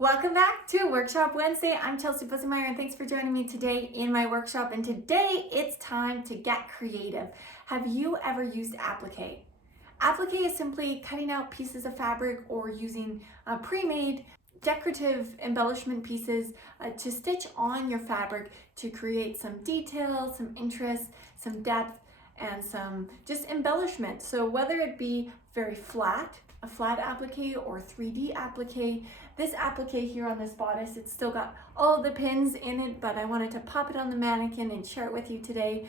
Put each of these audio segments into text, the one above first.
Welcome back to Workshop Wednesday. I'm Chelsea Pussemeyer and thanks for joining me today in my workshop. And today it's time to get creative. Have you ever used applique? Applique is simply cutting out pieces of fabric or using pre-made decorative embellishment pieces to stitch on your fabric to create some detail, some interest, some depth, and some just embellishment. So whether it be very flat, a flat applique or 3D applique, this applique here on this bodice, it's still got all the pins in it, but I wanted to pop it on the mannequin and share it with you today.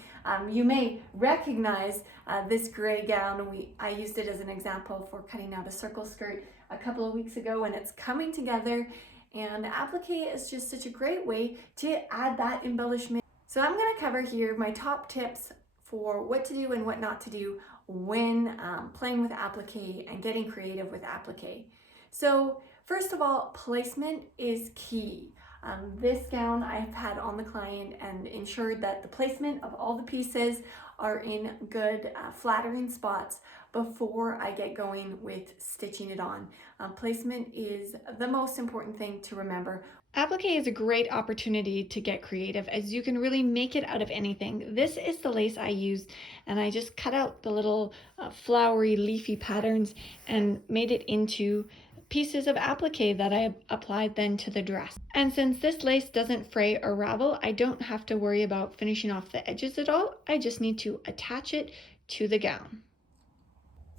You may recognize this gray gown. I used it as an example for cutting out a circle skirt a couple of weeks ago, and it's coming together. And applique is just such a great way to add that embellishment. So I'm going to cover here my top tips for what to do and what not to do when playing with applique and getting creative with applique. So first of all, placement is key. This gown I've had on the client and ensured that the placement of all the pieces are in good flattering spots before I get going with stitching it on. Placement is the most important thing to remember. Applique is a great opportunity to get creative as you can really make it out of anything. This is the lace I used, and I just cut out the little flowery leafy patterns and made it into pieces of applique that I applied then to the dress. And since this lace doesn't fray or ravel, I don't have to worry about finishing off the edges at all. I just need to attach it to the gown.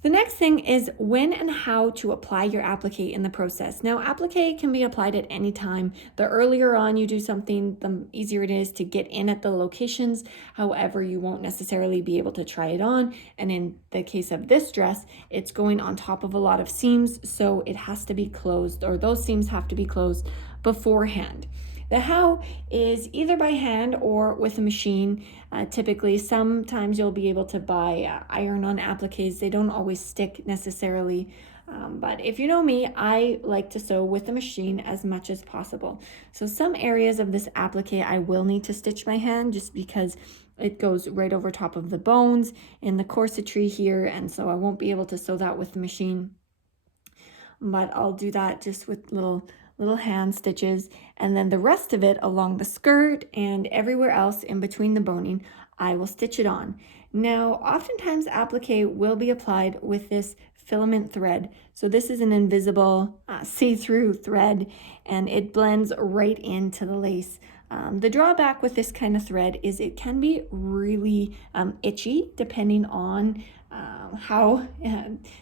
The next thing is when and how to apply your applique in the process. Now, applique can be applied at any time. The earlier on you do something, the easier it is to get in at the locations. However, you won't necessarily be able to try it on. And in the case of this dress, it's going on top of a lot of seams, so it has to be closed, or those seams have to be closed beforehand. The how is either by hand or with a machine. Typically, sometimes you'll be able to buy iron-on appliques. They don't always stick necessarily, but if you know me, I like to sew with the machine as much as possible. So some areas of this applique I will need to stitch by hand just because it goes right over top of the bones in the corsetry here, and so I won't be able to sew that with the machine. But I'll do that just with little hand stitches, and then the rest of it along the skirt and everywhere else in between the boning, I will stitch it on. Now, oftentimes applique will be applied with this filament thread. So this is an invisible see-through thread, and it blends right into the lace. The drawback with this kind of thread is it can be really itchy depending on how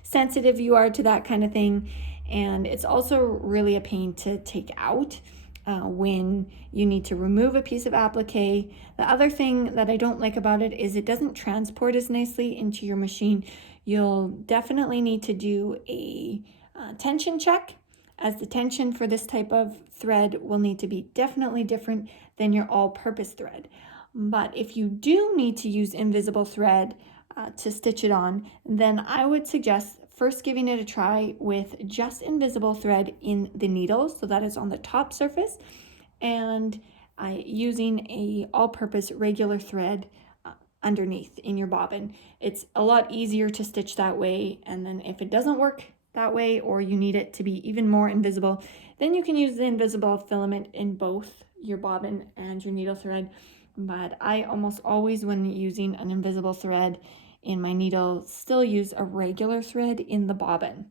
sensitive you are to that kind of thing. And it's also really a pain to take out when you need to remove a piece of applique. The other thing that I don't like about it is it doesn't transport as nicely into your machine. You'll definitely need to do a tension check, as the tension for this type of thread will need to be definitely different than your all-purpose thread. But if you do need to use invisible thread to stitch it on, then I would suggest first giving it a try with just invisible thread in the needle, so that is on the top surface, and using a all-purpose regular thread underneath in your bobbin. It's a lot easier to stitch that way, and then if it doesn't work that way or you need it to be even more invisible, then you can use the invisible filament in both your bobbin and your needle thread. But I almost always, when using an invisible thread in my needle, still use a regular thread in the bobbin.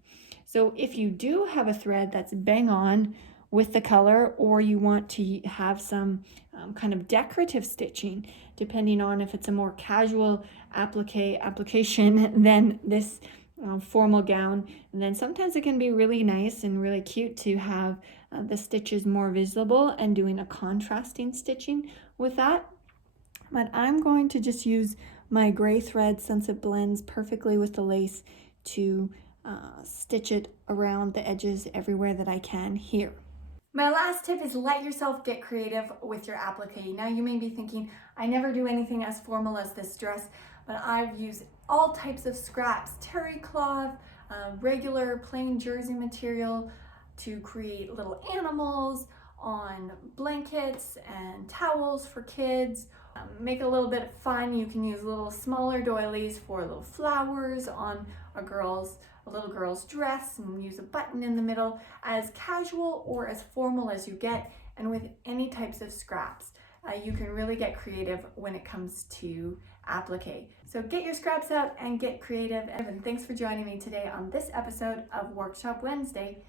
So if you do have a thread that's bang on with the color, or you want to have some kind of decorative stitching, depending on if it's a more casual application than this formal gown, and then sometimes it can be really nice and really cute to have the stitches more visible and doing a contrasting stitching with that. But I'm going to just use my gray thread, since it blends perfectly with the lace, to stitch it around the edges everywhere that I can here. My last tip is let yourself get creative with your applique. Now you may be thinking, I never do anything as formal as this dress, but I've used all types of scraps, terry cloth, regular plain jersey material to create little animals on blankets and towels for kids. Make a little bit of fun. You can use little smaller doilies for little flowers on a girl's a little girl's dress and use a button in the middle, as casual or as formal as you get, and with any types of scraps. You can really get creative when it comes to applique. So get your scraps out and get creative. And thanks for joining me today on this episode of Workshop Wednesday.